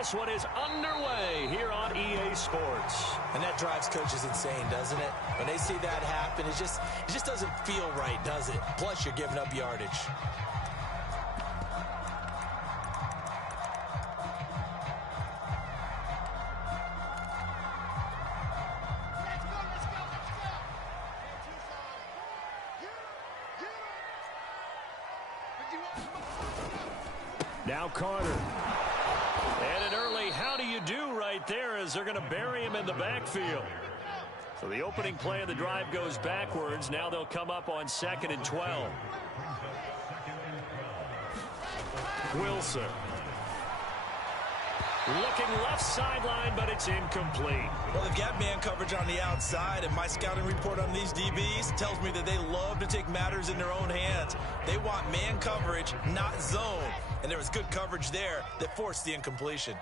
this one is underway here on EA Sports. And that drives coaches insane, doesn't it? When they see that happen, it just doesn't feel right, does it? Plus, you're giving up yardage. Now Carter. And an early how do you do right there as they're going to bury him in the backfield. So the opening play of the drive goes backwards. Now they'll come up on 2nd and 12. Wilson. Looking left sideline, but it's incomplete. Well, they've got man coverage on the outside, and my scouting report on these DBs tells me that they love to take matters in their own hands. They want man coverage, not zone. And there was good coverage there that forced the incompletion.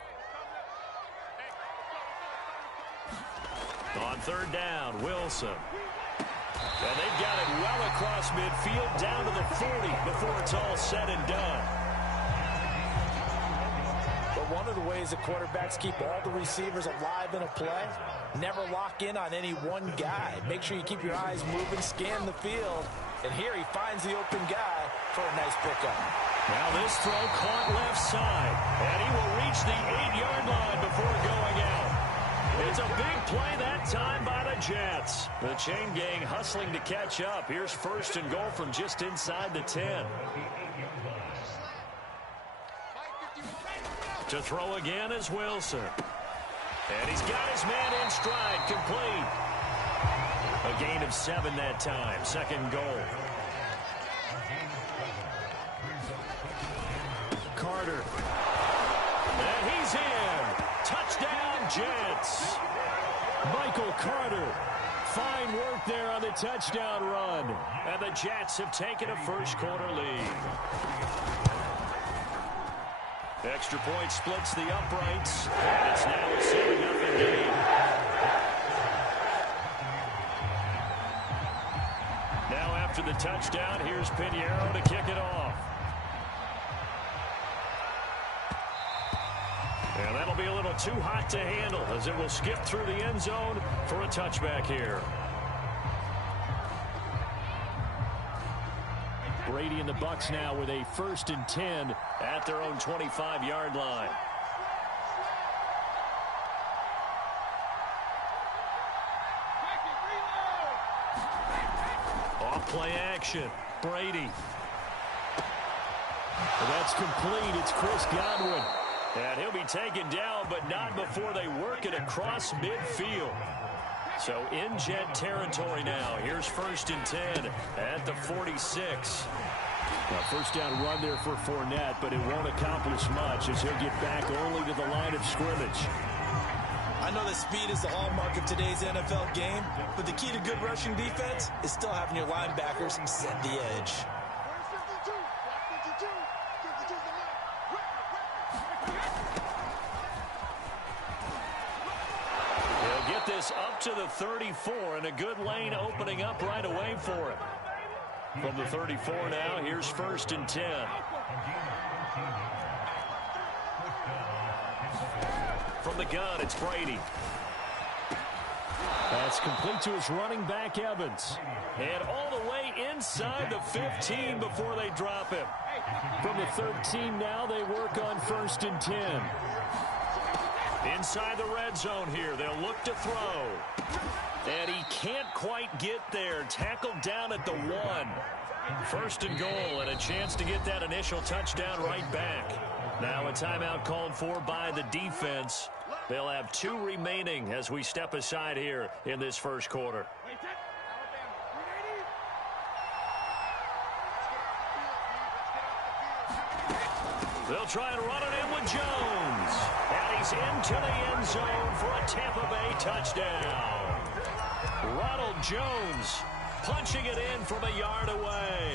On 3rd down, Wilson. And they've got it well across midfield down to the 40 before it's all said and done. But one of the ways that quarterbacks keep all the receivers alive in a play, never lock in on any one guy. Make sure you keep your eyes moving, scan the field. And here he finds the open guy for a nice pickup. Now this throw caught left side. And he will reach the 8-yard line before going out. It's a big play that time by the Jets. The chain gang hustling to catch up. Here's 1st and goal from just inside the 10. To throw again is Wilson. And he's got his man in stride, complete. A gain of 7 that time, 2nd goal. Carter. And he's in. Touchdown, Jets. Michael Carter. Fine work there on the touchdown run. And the Jets have taken a first-quarter lead. Extra point splits the uprights. And it's now a 7-0 game. Now after the touchdown, here's Pinheiro to kick it off. And that'll be a little too hot to handle as it will skip through the end zone for a touchback here. Brady and the Bucs now with a 1st and 10 at their own 25-yard line. Off play action. Brady. And that's complete. It's Chris Godwin. And he'll be taken down, but not before they work it across midfield. So in Jet territory now. Here's 1st and 10 at the 46. Now, 1st down run there for Fournette, but it won't accomplish much as he'll get back only to the line of scrimmage. I know that speed is the hallmark of today's NFL game, but the key to good rushing defense is still having your linebackers set the edge. He'll get this up to the 34, and a good lane opening up right away for him. From the 34 now, here's 1st and 10. From the gun, it's Brady. That's complete to his running back, Evans. And all the way inside the 15 before they drop him. From the 13 now, they work on 1st and 10. Inside the red zone here, they'll look to throw. And he can't quite get there. Tackled down at the 1. 1st and goal, and a chance to get that initial touchdown right back. Now a timeout called for by the defense. They'll have 2 remaining as we step aside here in this first quarter. They'll try and run it in with Jones. And he's into the end zone for a Tampa Bay touchdown. Ronald Jones punching it in from a yard away.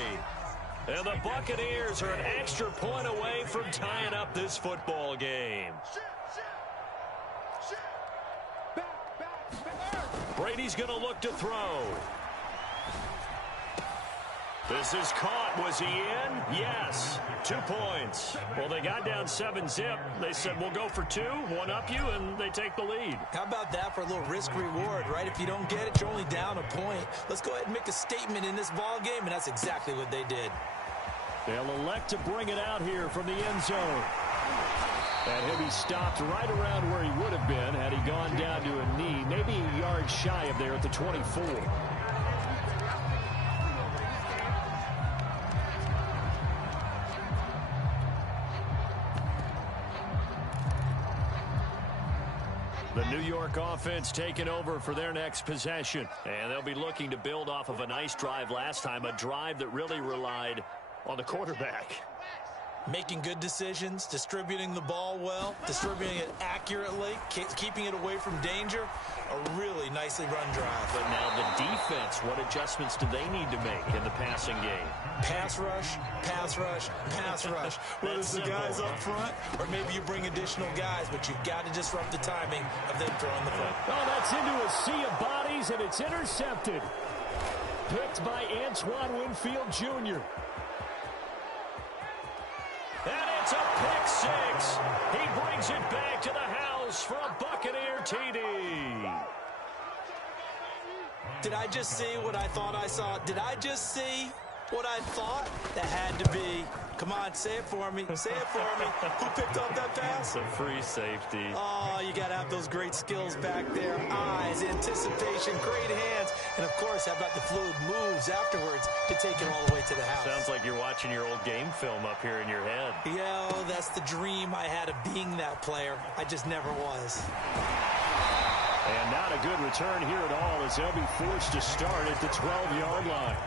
And the Buccaneers are an extra point away from tying up this football game. Brady's going to look to throw. This is caught. Was he in? Yes. 2 points. Well, they got down 7-zip. They said, we'll go for 2, one up you, and they take the lead. How about that for a little risk-reward, right? If you don't get it, you're only down a point. Let's go ahead and make a statement in this ball game, and that's exactly what they did. They'll elect to bring it out here from the end zone. And he'll be stopped right around where he would have been had he gone down to a knee, maybe a yard shy of there at the 24. The New York offense taking over for their next possession. And they'll be looking to build off of a nice drive last time, a drive that really relied on the quarterback. Making good decisions, distributing the ball well, distributing it accurately, keeping it away from danger. A really nicely run drive. But now the defense, what adjustments do they need to make in the passing game? Pass rush, pass rush, pass rush. Whether it's the guys up front or maybe you bring additional guys, but you've got to disrupt the timing of them throwing the football. Oh, that's into a sea of bodies, and it's intercepted. Picked by Antoine Winfield Jr. And it's a pick six. He brings it back to the house for a Buccaneer TD. Did I just see what I thought I saw? Did I just see what I thought? That had to be. Come on, say it for me. Say it for me. Who picked up that pass? It's a free safety. Oh, you got to have those great skills back there. Eyes, anticipation, great hands. And, of course, how about the fluid moves afterwards to take it all the way to the house? Sounds like you're watching your old game film up here in your head. Yeah, that's the dream I had of being that player. I just never was. And not a good return here at all as they'll be forced to start at the 12-yard line.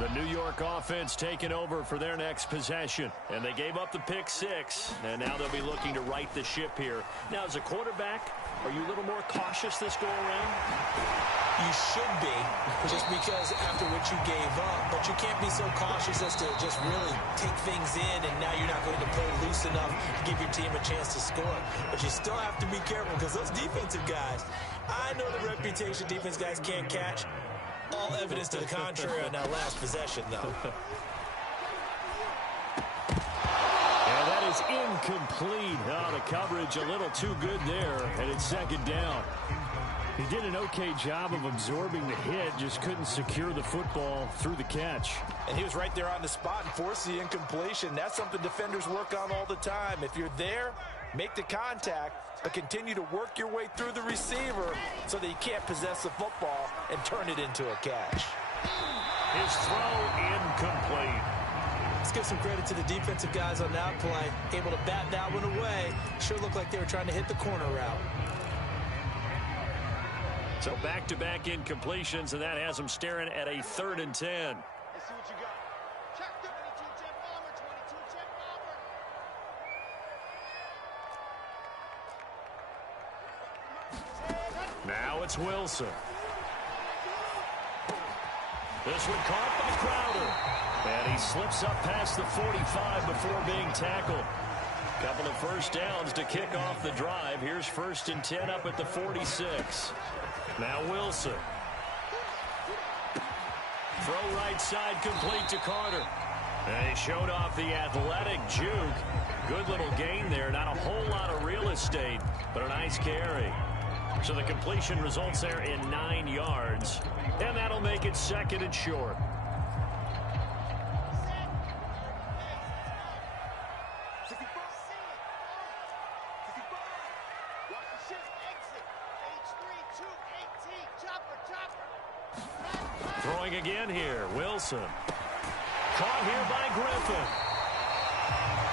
The New York offense taking over for their next possession. And they gave up the pick six. And now they'll be looking to right the ship here. Now, as a quarterback, are you a little more cautious this go-around? You should be, just because after what you gave up. But you can't be so cautious as to just really take things in, and now you're not going to play loose enough to give your team a chance to score. But you still have to be careful because those defensive guys, I know the reputation defense guys can't catch. All evidence to the contrary on that last possession, though. And that is incomplete. Oh, the coverage a little too good there, and it's second down. He did an okay job of absorbing the hit, just couldn't secure the football through the catch. And he was right there on the spot and forced the incompletion. That's something defenders work on all the time. If you're there, make the contact, but continue to work your way through the receiver so that you can't possess the football and turn it into a catch. His throw incomplete. Let's give some credit to the defensive guys on that play. Able to bat that one away. Sure looked like they were trying to hit the corner route. So back-to-back incompletions, and that has them staring at a 3rd and 10. Let's see what you got. Check 22, check bomber, 22, check bomber. Now it's Wilson. This one caught by Crowder. And he slips up past the 45 before being tackled. Couple of first downs to kick off the drive. Here's 1st and 10 up at the 46. Now Wilson. Throw right side complete to Carter. And he showed off the athletic juke. Good little gain there. Not a whole lot of real estate, but a nice carry. So the completion results there in 9 yards. And that'll make it 2nd and short. Throwing again here, Wilson. Caught here by Griffin.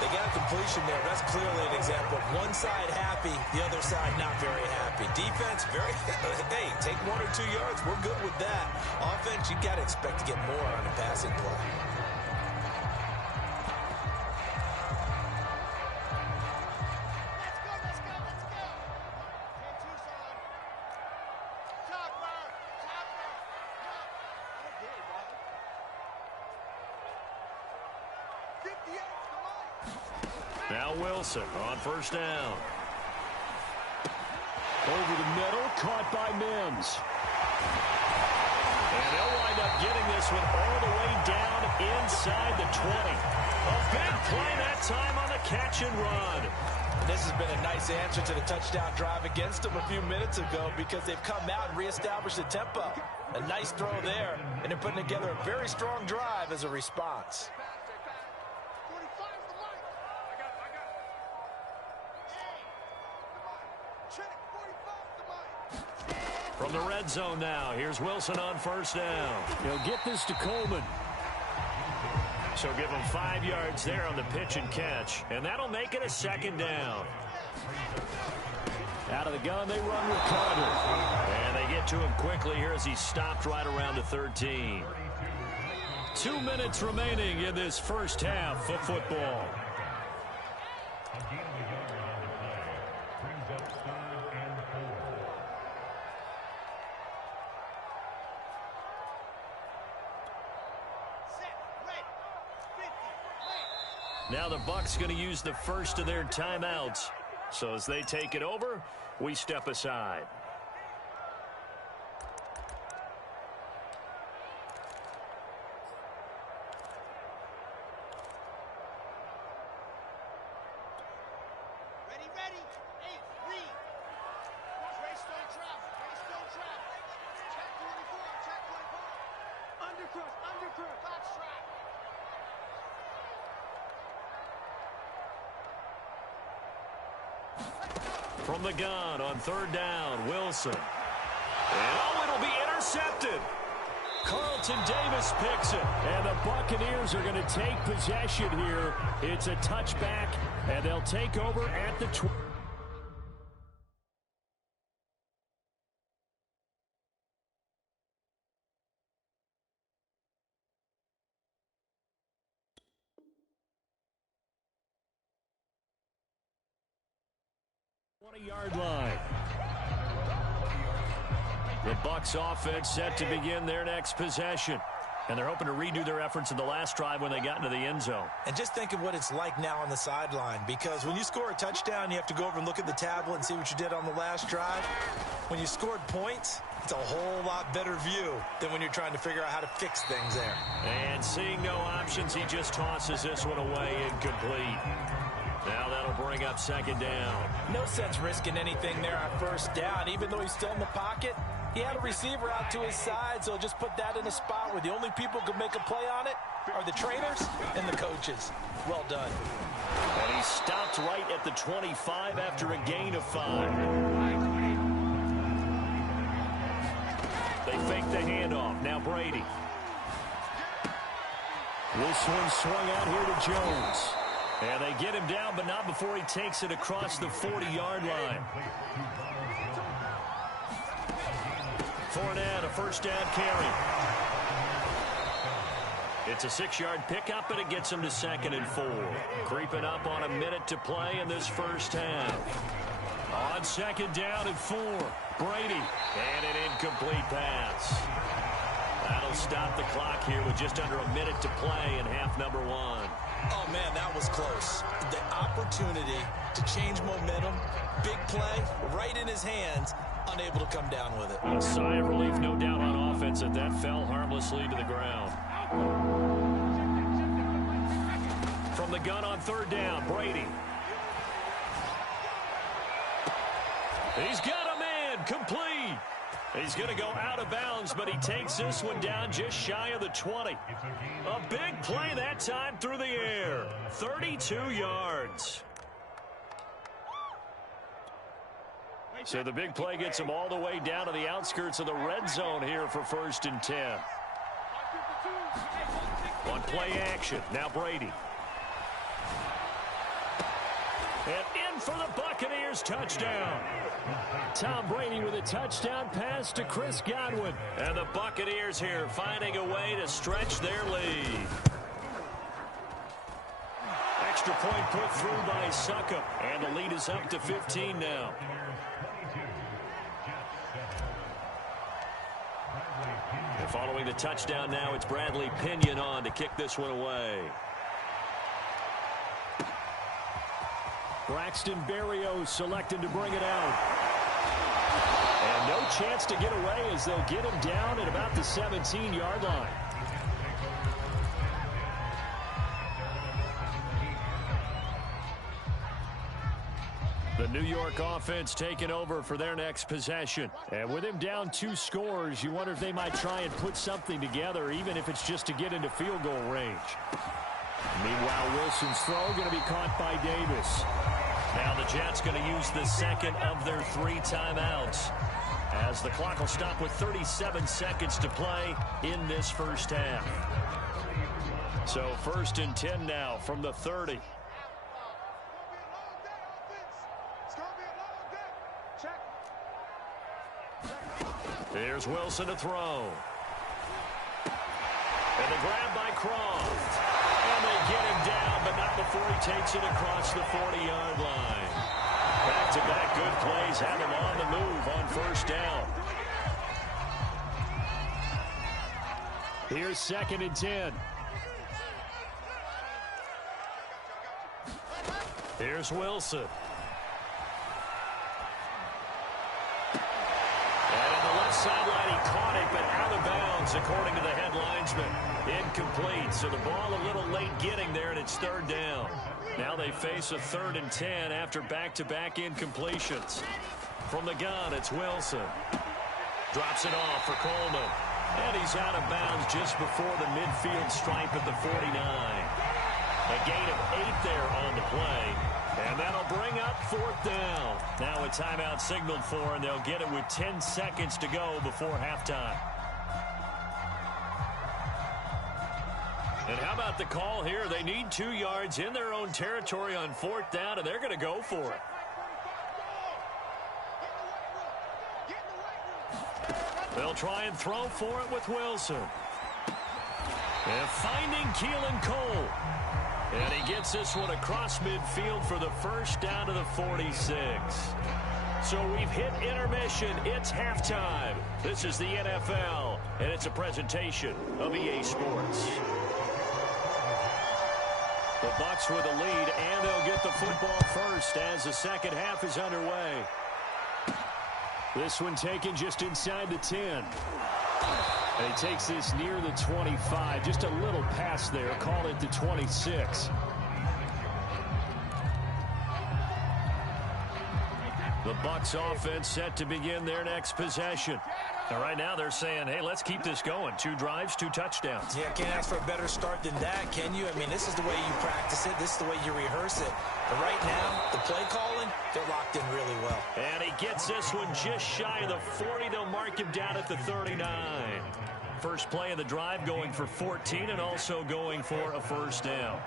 They got a completion there. That's clearly an example of one side happy, the other side not very happy. Defense, very, hey, take 1 or 2 yards. We're good with that. Offense, you got to expect to get more on the passing play. Now Wilson on 1st down. Over the middle, caught by Mims. And they'll wind up getting this one all the way down inside the 20. A big play that time on the catch and run. This has been a nice answer to the touchdown drive against them a few minutes ago because they've come out and reestablished the tempo. A nice throw there, and they're putting together a very strong drive as a response. 45 the mic. I got it. Hey, check 45 the mic. From the red zone now, here's Wilson on first down. He'll get this to Coleman. So give him 5 yards there on the pitch and catch, and that'll make it a second down. Out of the gun, they run with Carter. And they get to him quickly here as he stopped right around the 13. 2 minutes remaining in this first half of football. Now the Bucs going to use the first of their timeouts. So as they take it over, we step aside. Ready. Hey, read. Race don't travel. Check 24. Undercross. Box track. From the gun on third down, Wilson. And it'll be intercepted. Carlton Davis picks it. And the Buccaneers are going to take possession here. It's a touchback, and they'll take over at the 20. Yard line. The Bucs offense set to begin their next possession. And they're hoping to redo their efforts in the last drive when they got into the end zone. And just think of what it's like now on the sideline, because when you score a touchdown, you have to go over and look at the tablet and see what you did on the last drive. When you scored points, it's a whole lot better view than when you're trying to figure out how to fix things there. And seeing no options, he just tosses this one away incomplete. Now that'll bring up second down. No sense risking anything there on first down. Even though he's still in the pocket, he had a receiver out to his side, so just put that in a spot where the only people who can make a play on it are the trainers and the coaches. Well done. And he stopped right at the 25 after a gain of 5. They fake the handoff. Now Brady. This one swung out here to Jones. And they get him down, but not before he takes it across the 40-yard line. Fournette, a first down carry. It's a 6-yard pickup, and it gets him to 2nd and 4. Creeping up on a minute to play in this first half. On 2nd down and 4, Brady. And an incomplete pass. That'll stop the clock here with just under a minute to play in half number 1. Oh, man, that was close. The opportunity to change momentum, big play, right in his hands, unable to come down with it. A sigh of relief, no doubt, on offense that fell harmlessly to the ground. From the gun on third down, Brady. He's got a man, complete. He's going to go out of bounds, but he takes this one down just shy of the 20. A big play that time through the air. 32 yards. So the big play gets him all the way down to the outskirts of the red zone here for 1st and 10. On play action, now Brady. And in for the Buccaneers, touchdown. Tom Brady with a touchdown pass to Chris Godwin. And the Buccaneers here finding a way to stretch their lead. Extra point put through by Suckup. And the lead is up to 15 now. And following the touchdown now, it's Bradley Pinion on to kick this one away. Braxton Berrios selected to bring it out. And no chance to get away as they'll get him down at about the 17-yard line. The New York offense taking over for their next possession. And with him down 2 scores, you wonder if they might try and put something together, even if it's just to get into field goal range. Meanwhile, Wilson's throw going to be caught by Davis. Now the Jets going to use the second of their 3 timeouts, as the clock will stop with 37 seconds to play in this first half. So 1st and 10 now from the 30. Here's Wilson to throw. And the grab by Croft. And they get him down, but not before he takes it across the 40-yard line. Back-to-back good plays have him on the move on 1st down. Here's 2nd and 10. Here's Wilson. Sideline, he caught it, but out of bounds, according to the head linesman. Incomplete, so the ball a little late getting there, and it's 3rd down. Now they face a 3rd and 10 after back-to-back incompletions. From the gun, it's Wilson. Drops it off for Coleman. And he's out of bounds just before the midfield stripe at the 49. A gain of 8 there on the play. And that'll bring up 4th down. Now a timeout signaled for, and they'll get it with 10 seconds to go before halftime. And how about the call here? They need 2 yards in their own territory on 4th down, and they're going to go for it. They'll try and throw for it with Wilson. And finding Keelan Cole. And he gets this one across midfield for the 1st down to the 46. So we've hit intermission. It's halftime. This is the NFL, and it's a presentation of EA Sports. The Bucs with a lead, and they'll get the football first as the second half is underway. This one taken just inside the 10. And he takes this near the 25. Just a little pass there. Call it the 26. The Bucs offense set to begin their next possession. And right now they're saying, hey, let's keep this going. 2 drives, 2 touchdowns. Yeah, can't ask for a better start than that, can you? I mean, this is the way you practice it. This is the way you rehearse it. But right now, the play calling, they're locked in really well. And he gets this one just shy of the 40. They'll mark him down at the 39. First play of the drive going for 14 and also going for a 1st down.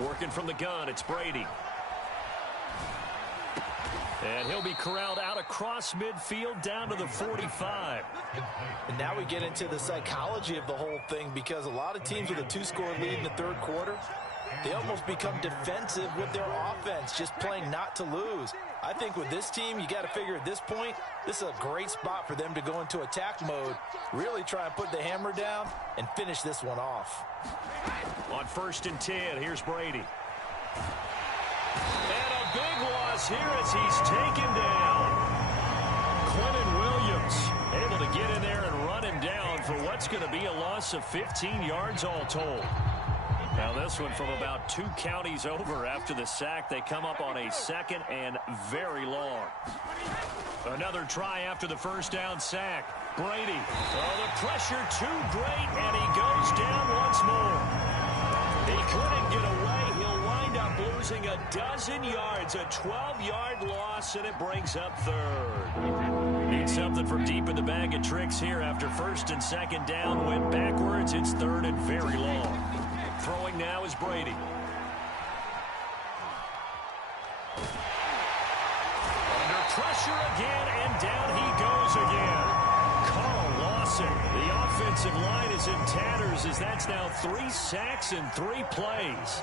Working from the gun, it's Brady. And he'll be corralled out across midfield down to the 45. And now we get into the psychology of the whole thing, because a lot of teams with a 2-score lead in the 3rd quarter, they almost become defensive with their offense, just playing not to lose. I think with this team, you got to figure at this point, this is a great spot for them to go into attack mode, really try and put the hammer down and finish this one off. On 1st and 10, here's Brady. And a big loss here as he's taken down. Quentin Williams able to get in there and run him down for what's going to be a loss of 15 yards all told. Now this one from about 2 counties over after the sack. They come up on a 2nd and very long. Another try after the 1st down sack. Brady. Oh, the pressure too great, and he goes down once more. He couldn't get away. He'll wind up losing a dozen yards, a 12-yard loss, and it brings up 3rd. Need something from deep in the bag of tricks here after 1st and 2nd down. Went backwards. It's 3rd and very long. Throwing now is Brady. Under pressure again, and down he goes again. Carl Lawson. The offensive line is in tatters as that's now 3 sacks in 3 plays.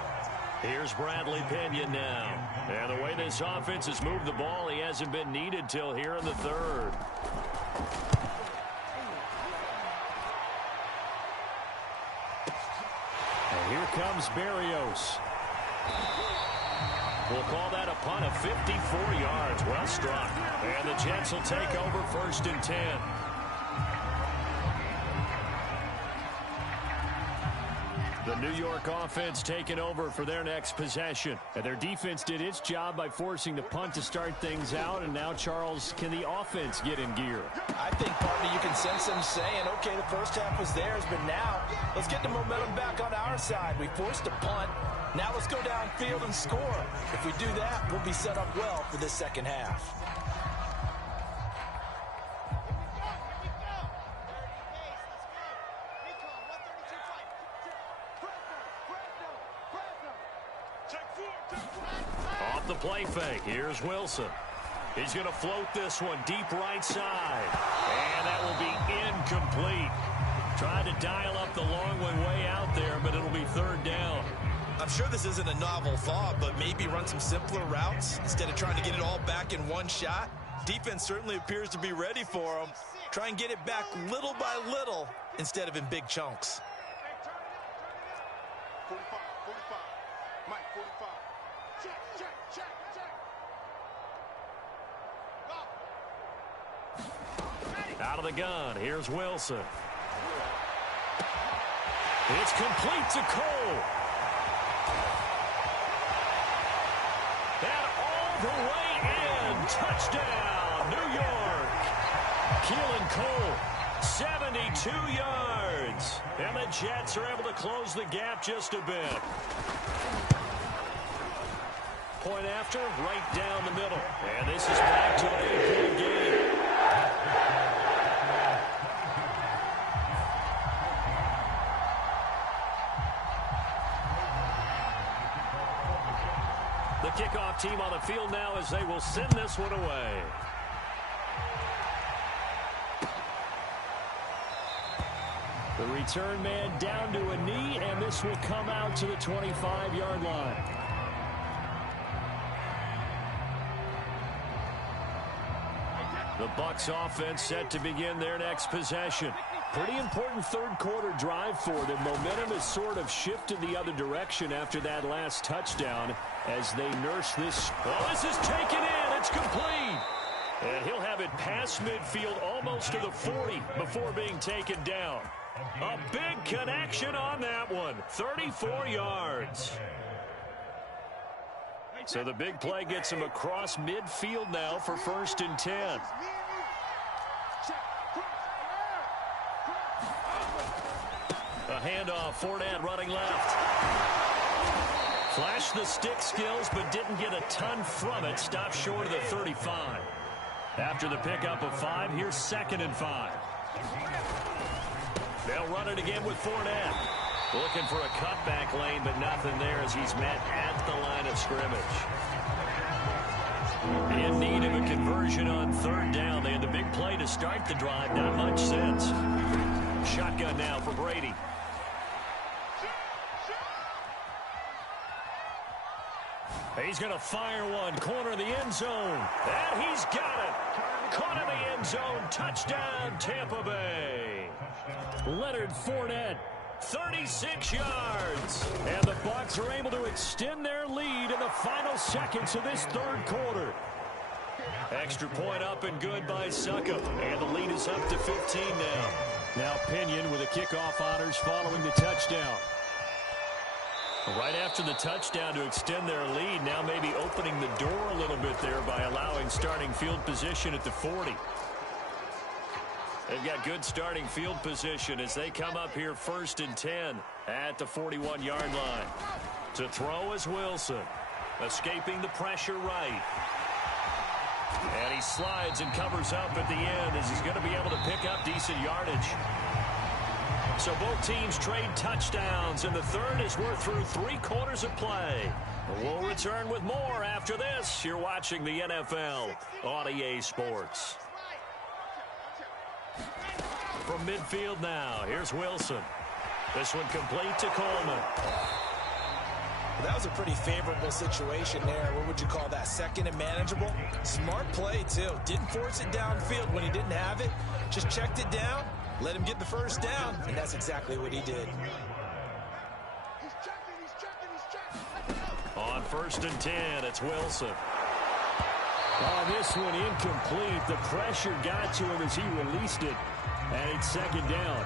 Here's Bradley Pinion now. And the way this offense has moved the ball, he hasn't been needed till here in the 3rd. And here comes Berrios. We'll call that a punt of 54 yards. Well struck. And the Jets will take over 1st and 10. The New York offense taking over for their next possession. And their defense did its job by forcing the punt to start things out. And now, Charles, can the offense get in gear? I think, partner, you can sense them saying, okay, the first half was theirs, but now let's get the momentum back on our side. We forced a punt. Now let's go downfield and score. If we do that, we'll be set up well for this second half. Off the play fake, here's Wilson. He's going to float this one deep right side. And that will be incomplete. Tried to dial up the long way out there, but it'll be 3rd down. I'm sure this isn't a novel thought, but maybe run some simpler routes instead of trying to get it all back in one shot. Defense certainly appears to be ready for them. Try and get it back little by little instead of in big chunks. 45, 45. Mike, 45. Check, check, check, check. Go. Out of the gun, here's Wilson. It's complete to Cole. And all the way in. Touchdown, New York. Keelan Cole, 72 yards. And the Jets are able to close the gap just a bit. Point after, right down the middle. And this is back to an 8-point game. The kickoff team on the field now as they will send this one away. The return man down to a knee, and this will come out to the 25-yard line. The Bucs offense set to begin their next possession. Pretty important third-quarter drive for them. Momentum has sort of shifted the other direction after that last touchdown as they nurse this. Oh, this is taken in. It's complete. And he'll have it past midfield almost to the 40 before being taken down. A big connection on that one. 34 yards. So the big play gets him across midfield now for 1st and 10. A handoff, Fournette running left. Flashed the stick skills, but didn't get a ton from it. Stopped short of the 35. After the pickup of 5, here's 2nd and 5. They'll run it again with Fournette. Looking for a cutback lane, but nothing there as he's met at the line of scrimmage. In need of a conversion on 3rd down. They had the big play to start the drive. Not much since. Shotgun now for Brady. He's going to fire one. Corner of the end zone. And he's got it. Caught in the end zone. Touchdown, Tampa Bay. Leonard Fournette, 36 yards. And the Bucs are able to extend their lead in the final seconds of this 3rd quarter. Extra point up and good by Succop. And the lead is up to 15 now. Now Pinion with the kickoff honors following the touchdown. Right after the touchdown to extend their lead, now maybe opening the door a little bit there by allowing starting field position at the 40. They've got good starting field position as they come up here 1st and 10 at the 41-yard line. To throw is Wilson, escaping the pressure right. And he slides and covers up at the end as he's going to be able to pick up decent yardage. So both teams trade touchdowns, and the 3rd as we're through 3 quarters of play. We'll return with more after this. You're watching the NFL on EA Sports. From midfield now, here's Wilson. This one complete to Coleman. That was a pretty favorable situation there. What would you call that? 2nd and manageable? Smart play, too. Didn't force it downfield when he didn't have it. Just checked it down, let him get the 1st down, and that's exactly what he did. On 1st and 10, it's Wilson. Oh, this one incomplete. The pressure got to him as he released it. And it's 2nd down.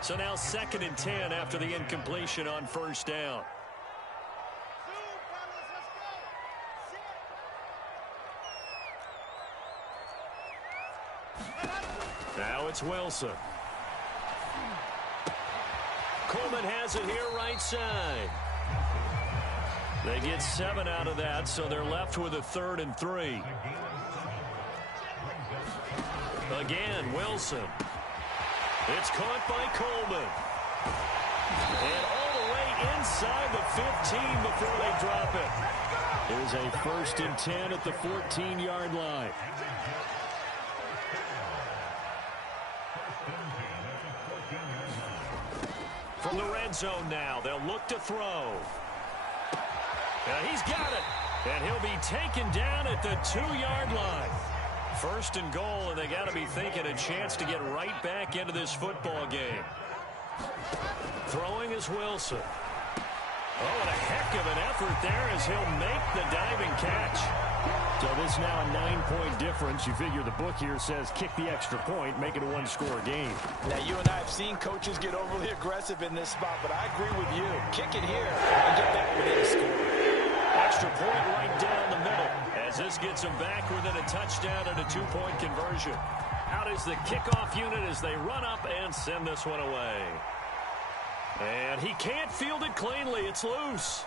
So now 2nd and 10 after the incompletion on 1st down. Now it's Wilson. Coleman has it here right side. They get 7 out of that, so they're left with a 3rd and 3. Again, Wilson. It's caught by Coleman. And all the way inside the 15 before they drop it. There's a 1st and 10 at the 14-yard line. From the red zone now, they'll look to throw. He's got it. And he'll be taken down at the 2-yard line. 1st and goal, and they got to be thinking a chance to get right back into this football game. Throwing is Wilson. Oh, and a heck of an effort there as he'll make the diving catch. So this now a 9-point difference. You figure the book here says kick the extra point, make it a 1-score game. Now, you and I have seen coaches get overly aggressive in this spot, but I agree with you. Kick it here and get back within a score. Extra point right down the middle as this gets them back within a touchdown and a 2-point conversion. Out is the kickoff unit as they run up and send this one away. And he can't field it cleanly. It's loose.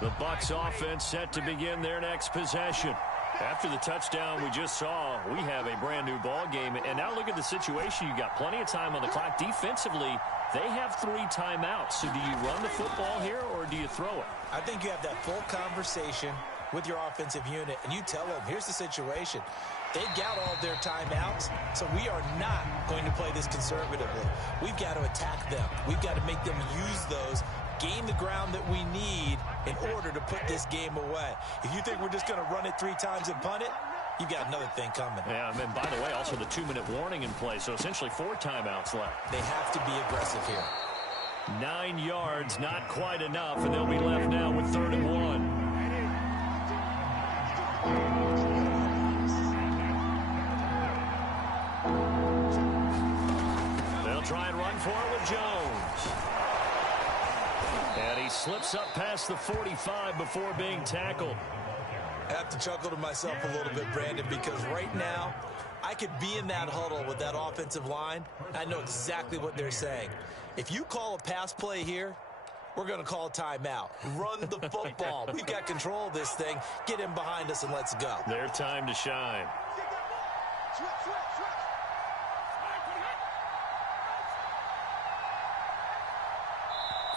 The Bucs offense set to begin their next possession. After the touchdown we just saw, we have a brand new ball game. And now look at the situation. You got plenty of time on the clock. Defensively, they have 3 timeouts. So do you run the football here or do you throw it? I think you have that full conversation with your offensive unit, and you tell them, here's the situation. They've got all their timeouts, so we are not going to play this conservatively. We've got to attack them. We've got to make them use those, gain the ground that we need in order to put this game away. If you think we're just going to run it 3 times and punt it, you've got another thing coming. Yeah, and by the way, also the 2-minute warning in play, so essentially 4 timeouts left. They have to be aggressive here. 9 yards, not quite enough, and they'll be left now with 3rd and 1. They'll try and run for it with Jones. And he slips up past the 45 before being tackled. I have to chuckle to myself a little bit, Brandon, because right now I could be in that huddle with that offensive line. I know exactly what they're saying. If you call a pass play here, we're going to call a timeout. Run the football. We've got control of this thing. Get him behind us and let's go. Their time to shine.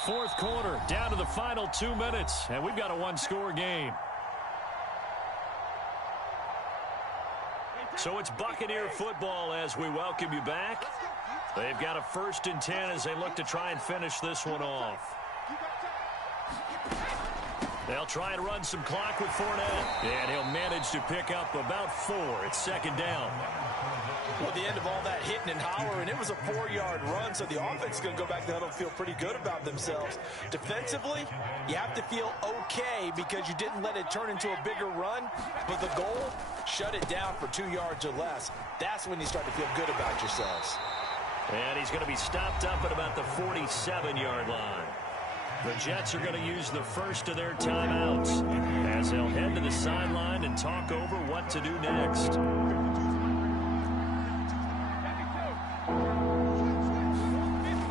Fourth quarter, down to the final 2 minutes, and we've got a 1-score game. So it's Buccaneer football as we welcome you back. They've got a 1st and 10 as they look to try and finish this one off. They'll try and run some clock with Fournette. And he'll manage to pick up about 4. It's 2nd down. Well, at the end of all that hitting and hollering, it was a 4-yard run, so the offense is going to go back to the huddle and feel pretty good about themselves. Defensively, you have to feel okay because you didn't let it turn into a bigger run, but the goal, shut it down for 2 yards or less. That's when you start to feel good about yourselves. And he's going to be stopped up at about the 47-yard line. The Jets are going to use the first of their timeouts as they'll head to the sideline and talk over what to do next.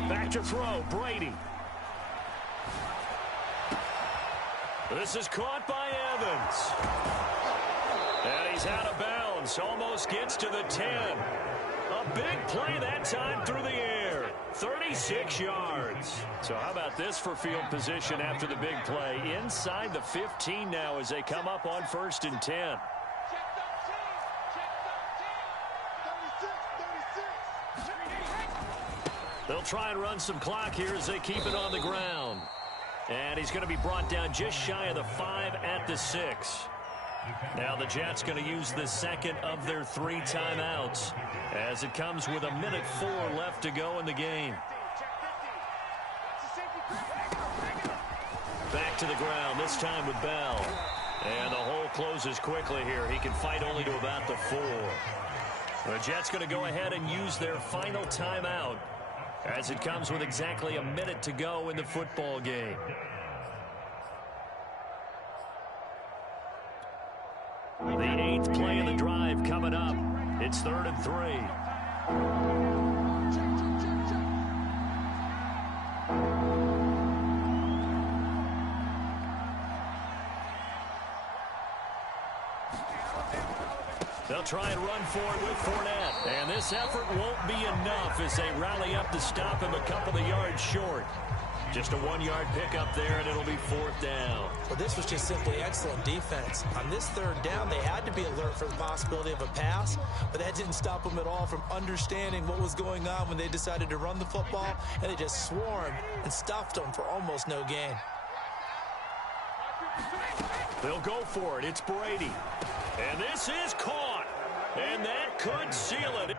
Back to throw, Brady. This is caught by Evans. And he's out of bounds, almost gets to the 10. A big play that time through the air. 36 yards. So how about this for field position after the big play? Inside the 15 now as they come up on 1st and 10. They'll try and run some clock here as they keep it on the ground. And he's going to be brought down just shy of the 5 at the 6. Now the Jets going to use the second of their 3 timeouts as it comes with 1:04 left to go in the game. Back to the ground, this time with Bell. And the hole closes quickly here. He can fight only to about the 4. The Jets going to go ahead and use their final timeout as it comes with exactly 1 minute to go in the football game. The 8th play of the drive coming up. It's 3rd and 3. They'll try and run for it with Fournette. And this effort won't be enough as they rally up to stop him a couple of yards short. Just a 1-yard pickup there, and it'll be 4th down. Well, this was just simply excellent defense. On this 3rd down, they had to be alert for the possibility of a pass, but that didn't stop them at all from understanding what was going on when they decided to run the football, and they just swarmed and stuffed them for almost no gain. They'll go for it. It's Brady. And this is caught. And that could seal it.